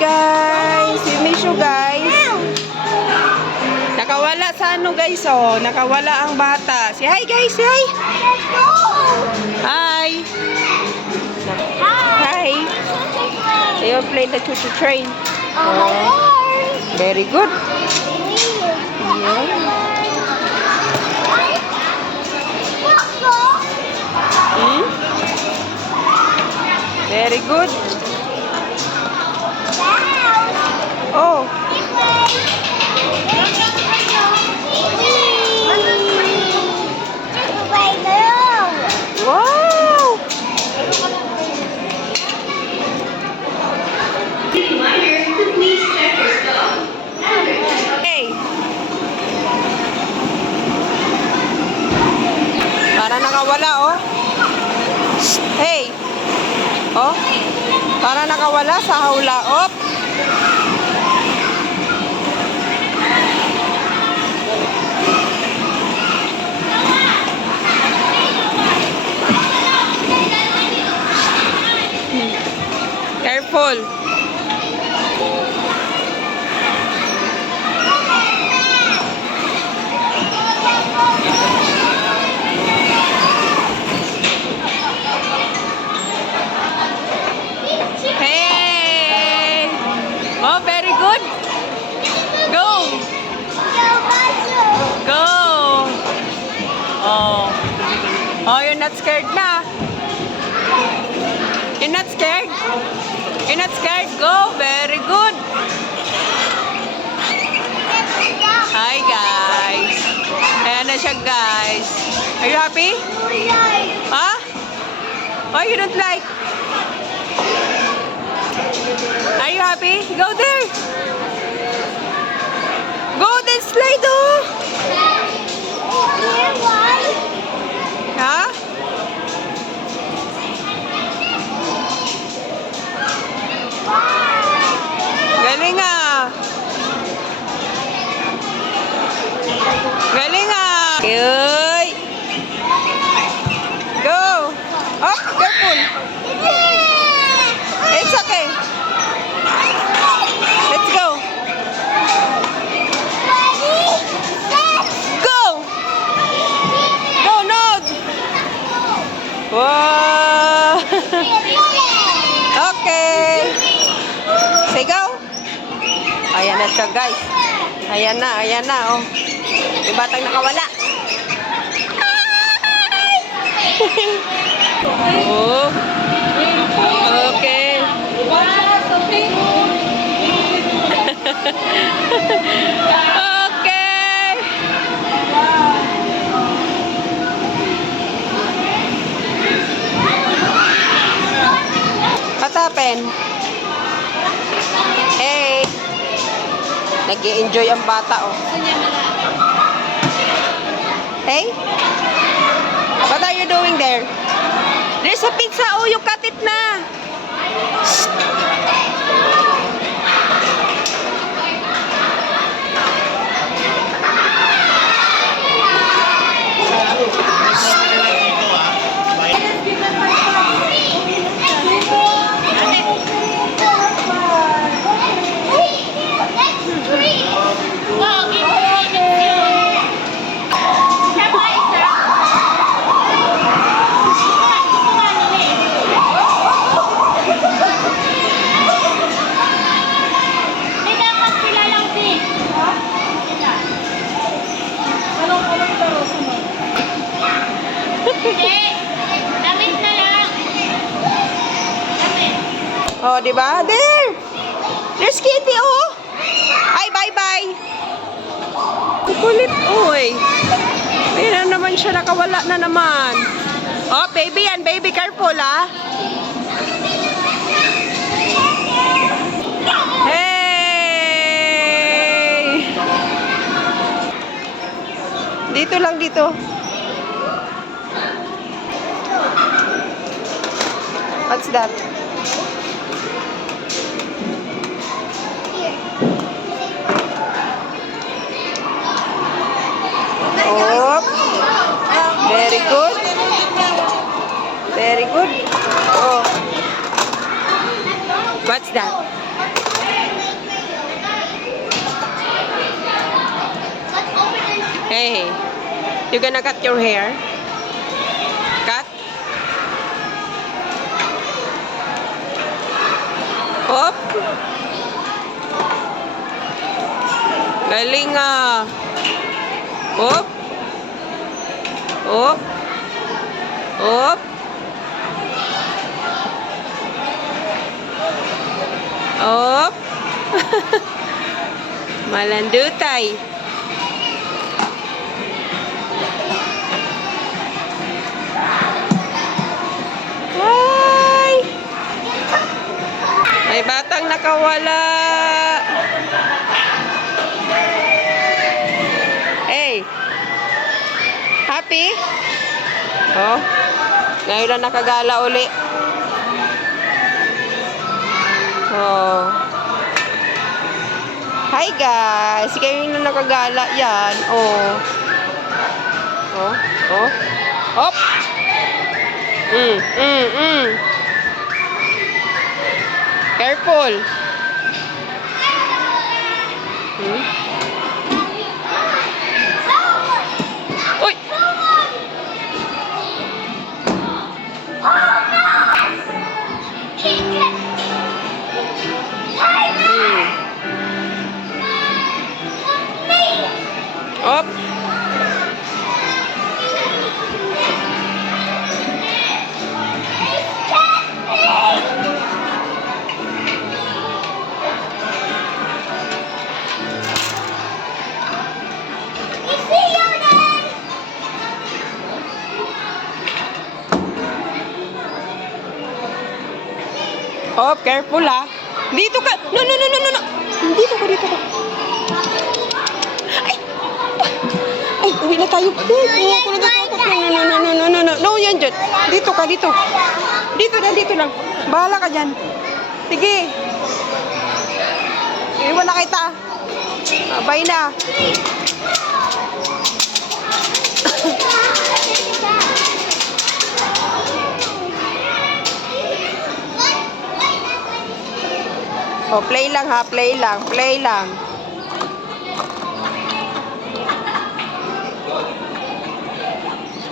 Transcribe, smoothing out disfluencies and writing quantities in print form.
guys. We miss you guys. Nakawala sa ano guys, oh. Nakawala ang bata. Say hi guys, say hi. Hi. Hi. They will play the choo-choo train. Very good. Yeah. Very good. Oh. Wow. Hey. Para nakawala, oh. Hey. Oh. Para nakawala sa hawla. Op. Careful. Hey! Oh, very good. Go. Go. Oh. Oh, you're not scared na. You're not scared? You're not scared? Go. Very good. Hi, guys. Ayan na siya, guys. Are you happy? Huh? Oh, you don't like? Are you happy? Go there. Go then slide, oh. Huh? Galing ah. Galing ah. Yoy. Go. Oh, careful. It's okay. Let's go. Go. Go, Nod. Wow. Okay. Say go. Ayan na siya, guys. Ayan na, oh. Yung batang nakawala. Oh. Okay. Okay. What happened? Hey. Nag-i-enjoy ang bata, oh. Hey? What are you doing there? There's a pizza, oh. You cut it na. Oh, di ba? There! There's Kitty, oh! Ay, bye-bye! Kulit, uy! Ayun na naman siya, nakawala na naman. Oh, baby yan, baby, careful, ah! Hey! Dito lang, dito. What's that? Oh, very good. Very good. Oh. What's that? Hey, you gonna cut your hair? Cut? Hop. Galing ah. Hop. Hop. Hop. Hop. Malandutay. Ay! May batang nakawala. Hey! Happy? Oh, ngayon lang nakagala uli. Oh. Hi guys! Ngayon lang nakagala yan. Oh. Oh. Oh. Hop! Careful. Uy! Hop! Oh, careful ah. Dito ka. No, no, no, no, no, no. Dito ka, dito ka. Ay. Ay, uwi na tayo. No, no, no, no, no, no, no. No, yan dyan. Dito ka, dito. Dito na, dito lang. Bahala ka dyan. Sige. Iwan na kita. Bye na. Oh, play lang ha, play lang, play lang.